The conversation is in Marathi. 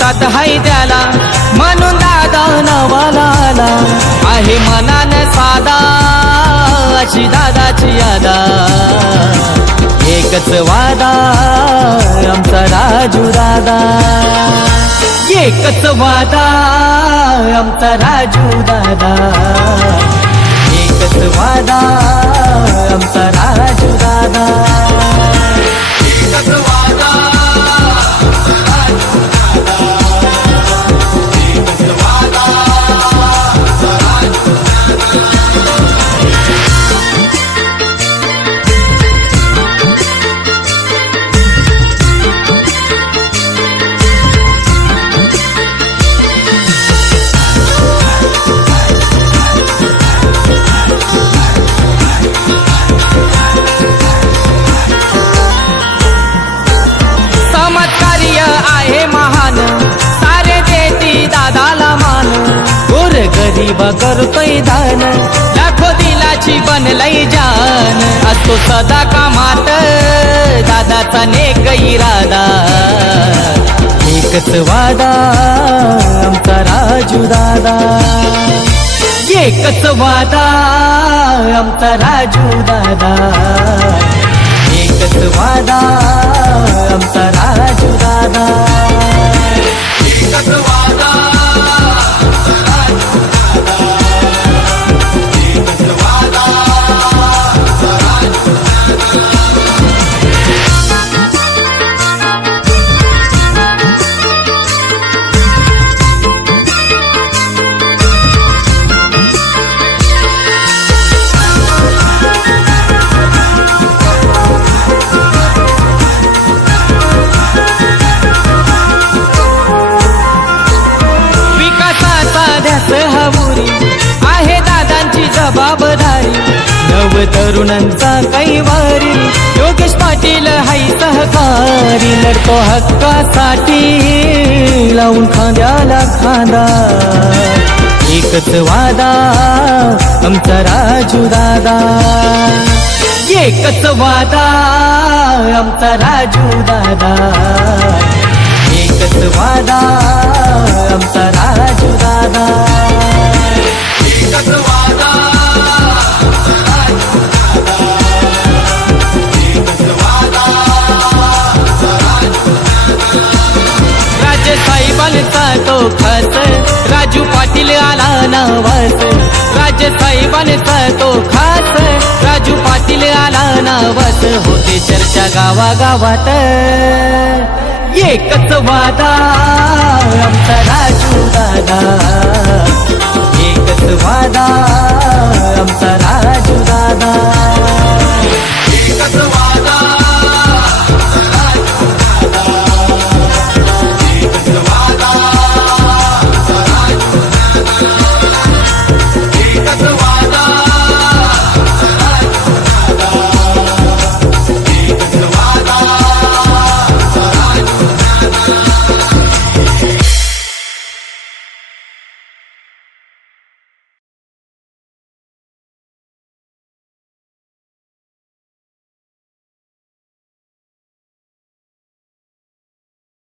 साथ हाय त्याला म्हणून दादा नवाला आला आहे मनाने साधा अशी दादाची यादा एकच वादा आमचा राजू दादा एकच वादा आमचा राजू दादा एकच वादा आमचा राजू दादा एकच वादा गरीब करतोय दान लाखो दिलाची बनलय जान असतो सदा कामात दादाचा नेक इरादा एकच वादा आमचा राजू दादा एकच वादा आमचा राजू दादा एकच वादा आमचा राजू दादा एकच वादा आहे दादांची जबाबदारी नव तरुणांचा कैवारी योगेश पाटील हाय सहकारी लढतो हक्कासाठी लावून खांद्याला खांदा एकच वादा आमचा राजू दादा एकच वादा आमचा राजू दादा एकच वादा आमचा राजू दादा एकच वादा राजे साहेबांचा तो खास राजू पाटील आला नावास राजे साहेबांचा तो खास राजू पाटील आला नावास होते चर्चा गावागावात एकच वादा आमचा राजू दादा एकच वादा आमचा